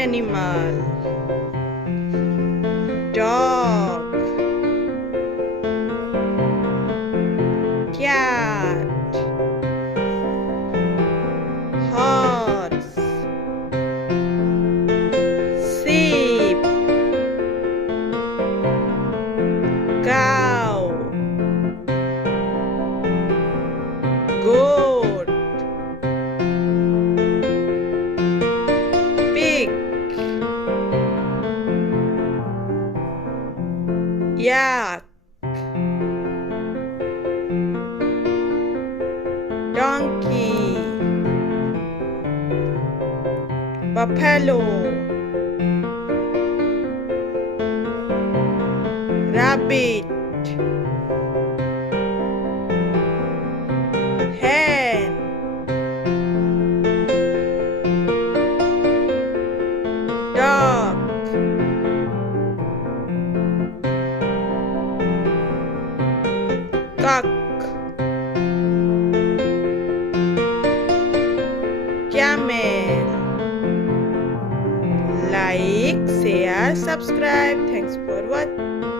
animal. Dog. Cat. Horse. Sheep. Cow. Goat. Pig. Yak. Donkey. Buffalo. Rabbit. Hen. Dog. Cock. Camel. Like, share, subscribe. Thanks for watching.